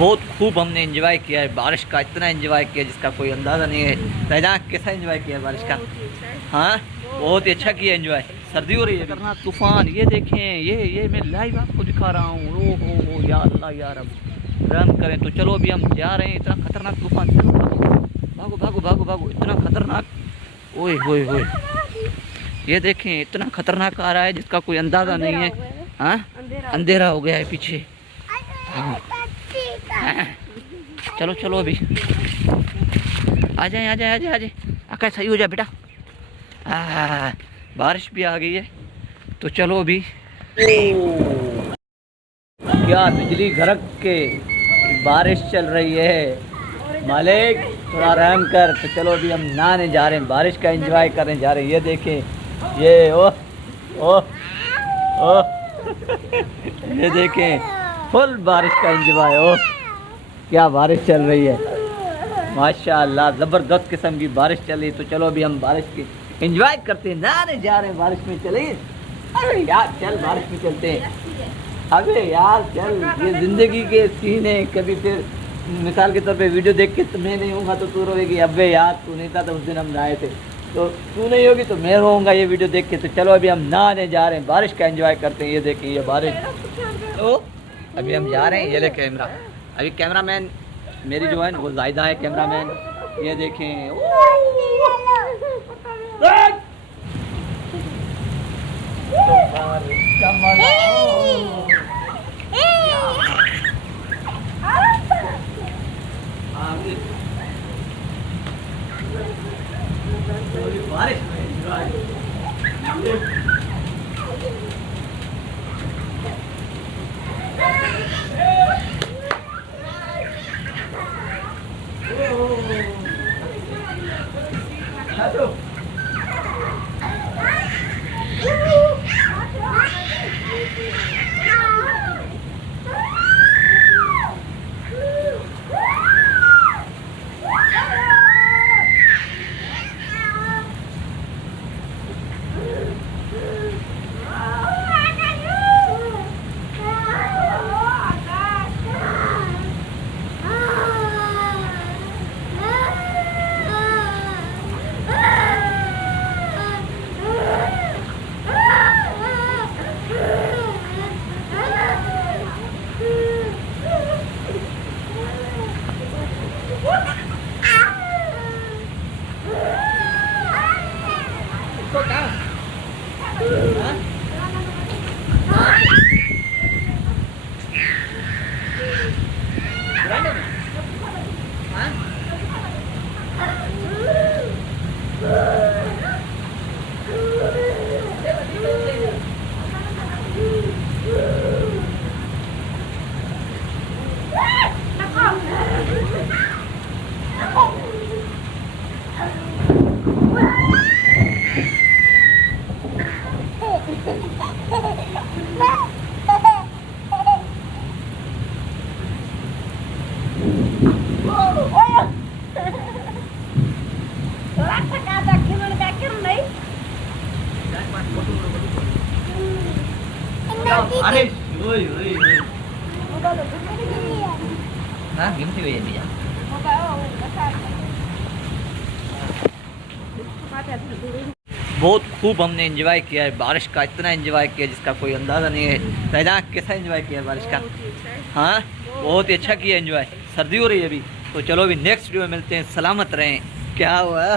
बहुत खूब हमने एंजॉय किया है बारिश का, इतना एंजॉय किया जिसका कोई अंदाज़ा नहीं है। फैजान कैसा एंजॉय किया है बारिश का? हाँ बहुत ही अच्छा किया एंजॉय। सर्दी हो रही है, खतरनाक तूफान। ये देखें, ये मैं लाइव आपको दिखा रहा हूँ। ओ हो या अल्लाह या रब रहम करें। तो चलो अभी हम जा रहे हैं। इतना खतरनाक तूफान, चलो भागो भागो भागो भागो, इतना खतरनाक। ओए होए होए, ये देखें इतना खतरनाक आ रहा है जिसका कोई अंदाज़ा नहीं है। हाँ अंधेरा हो गया है पीछे। चलो चलो अभी आ जाए आ जाए आ जाए आ जाए। आकाश सही हो जाए बेटा। बारिश भी आ गई है तो चलो अभी। क्या बिजली गरक के बारिश चल रही है, मालिक थोड़ा रहम कर। तो चलो अभी हम नहाने जा रहे हैं, बारिश का एंजॉय करने जा रहे हैं। ये देखें ये ओह ओह ओह ये देखें फुल बारिश का एंजॉय। ओह क्या बारिश चल रही है, माशाअल्लाह ज़बरदस्त किस्म की बारिश चल रही है। तो चलो अभी हम बारिश की एंजॉय करते हैं, नहाने जा रहे हैं बारिश में। चलिए अरे यार चल बारिश में चलते हैं। अबे यार चल, ये ज़िंदगी के सीन है। कभी फिर मिसाल के तौर पे वीडियो देख के मैं नहीं होगा तो तू रोएगी, अबे यार तू नहीं था तो उस दिन हम नहाए थे, तो तू नहीं होगी तो मैं रोऊंगा ये वीडियो देख के। तो चलो अभी हम नहाने जा रहे हैं, बारिश का एंजॉय करते हैं। ये देखिए ये बारिश। तो अभी हम जा रहे हैं। ये ले कैमरा, अभी कैमरामैन मेरी जो है वो जायदा है कैमरामैन। ये देखें बारिश में गिनती हुई है बहुत खूब हमने एंजॉय किया है बारिश का, इतना एंजॉय किया जिसका कोई अंदाज़ा नहीं है। फैजान कैसा एंजॉय किया बारिश का? हाँ बहुत ही अच्छा किया एंजॉय। सर्दी हो रही है अभी। तो चलो अभी नेक्स्ट वीडियो में मिलते हैं, सलामत रहें। क्या हुआ?